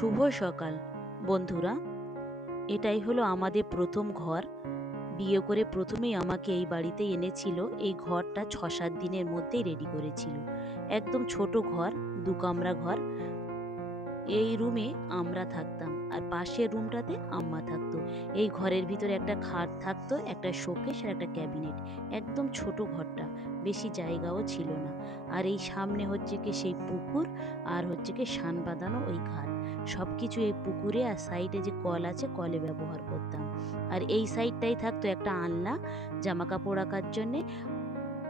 শুভ সকাল বন্ধুরা। এটাই হলো আমাদের প্রথম ঘর। বিয়ে করে প্রথমেই আমাকে এই বাড়িতে এনেছিল। এই ঘরটা ৬-৭ দিনের মধ্যেই রেডি করেছিল। একদম ছোট ঘর, ২ কামরা ঘর। এই রুমে আমরা থাকতাম আর পাশের রুমটাতে আম্মা থাকতো। এই ঘরের ভিতরে একটা খাট থাকতো, একটা শোকেস আর একটা ক্যাবিনেট। একদম ছোট ঘরটা, বেশি জায়গাও ছিল না। আর এই সামনে হচ্ছে কি সেই পুকুর, আর হচ্ছে কি শান বাঁধানো ওই ঘাট। সব কিছু এই পুকুরে, আর সাইডে যে কল আছে কলে ব্যবহার করতাম। আর এই সাইডটাই থাকতো একটা আলনা জামা কাপড় রাখার জন্যে।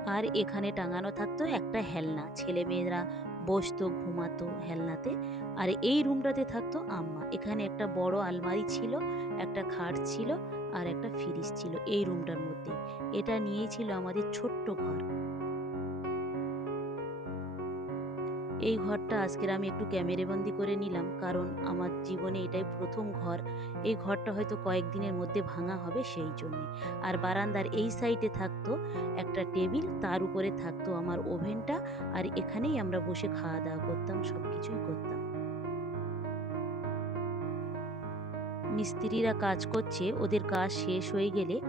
আর এখানে টাঙানো থাকতো একটা হেলনা, ছেলে মেয়েরা বসতো ঘুমাতো হেলনাতে। আর এই রুমটাতে থাকতো আম্মা। এখানে একটা বড় আলমারি ছিল, একটা খাট ছিল, আর একটা ফ্রিজ ছিল এই রুমটার মধ্যে। এটা নিয়েই ছিল আমাদের ছোট্ট ঘর। এই ঘরটা আজকের আমি একটু ক্যামেরাবন্দি করে নিলাম, কারণ আমার জীবনে এটাই প্রথম ঘর। এই ঘরটা হয়তো কয়েকদিনের মধ্যে ভাঙা হবে সেই জন্যে। আর বারান্দার এই সাইডে থাকতো একটা টেবিল, তার উপরে থাকতো আমার ওভেনটা। আর এখানেই আমরা বসে খাওয়া দাওয়া করতাম, সব কিছুই করতাম। মিস্ত্রিরা কাজ করছে, ওদের কাজ শেষ হয়ে গেলে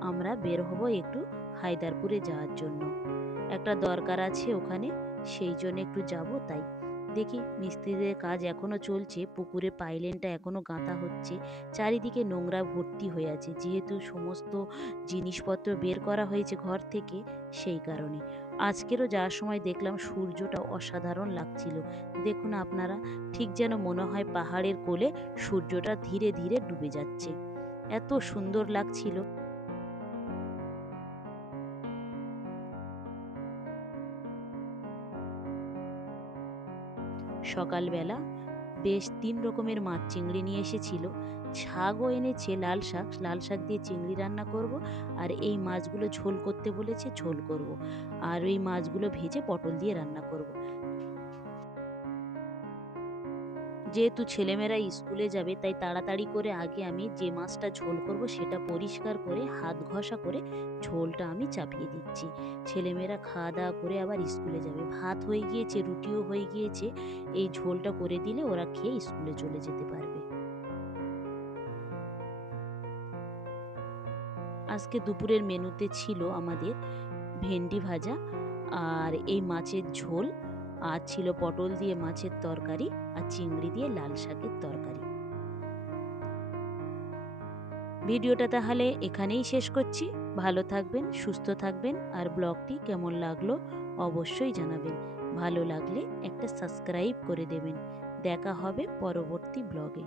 আমরা বের হব একটু হায়দারপুরে যাওয়ার জন্য। একটা দরকার আছে ওখানে, সেই জন্য একটু যাব। তাই দেখি মিস্ত্রিদের কাজ এখনো চলছে, পুকুরে পাইলেনটা এখনো গাঁথা হচ্ছে। চারিদিকে নোংরা ভর্তি হয়ে আছে, যেহেতু সমস্ত জিনিসপত্র বের করা হয়েছে ঘর থেকে, সেই কারণে। আজকেরও যাওয়ার সময় দেখলাম সূর্যটা অসাধারণ লাগছিল। দেখুন আপনারা, ঠিক যেন মনে হয় পাহাড়ের কোলে সূর্যটা ধীরে ধীরে ডুবে যাচ্ছে। এত সুন্দর লাগছিল। সকালবেলা বেশ ৩ রকমের মাছ চিংড়ি নিয়ে এসেছিল। শাকও এনেছে, লাল শাক। লাল শাক দিয়ে চিংড়ি রান্না করব। আর এই মাছগুলো ঝোল করতে বলেছে, ঝোল করব। আর ওই মাছগুলো ভেজে পটল দিয়ে রান্না করব। যেহেতু ছেলেমেয়েরা স্কুলে যাবে, তাই তাড়াতাড়ি করে আগে আমি যে মাছটা ঝোল করব সেটা পরিষ্কার করে হাত ঘষা করে ঝোলটা আমি চাপিয়ে দিচ্ছি। ছেলেমেয়েরা খাওয়া দাওয়া করে আবার স্কুলে যাবে। ভাত হয়ে গিয়েছে, রুটিও হয়ে গিয়েছে। এই ঝোলটা করে দিলে ওরা খেয়ে স্কুলে চলে যেতে পারবে। আজকে দুপুরের মেনুতে ছিল আমাদের ভেন্ডি ভাজা, আর এই মাছের ঝোল, আর ছিল পটল দিয়ে মাছের তরকারি, আর চিংড়ি দিয়ে লাল শাকের তরকারি। ভিডিওটা তাহলে এখানেই শেষ করছি। ভালো থাকবেন, সুস্থ থাকবেন, আর ব্লগটি কেমন লাগলো অবশ্যই জানাবেন। ভালো লাগলে একটা সাবস্ক্রাইব করে দেবেন। দেখা হবে পরবর্তী ব্লগে।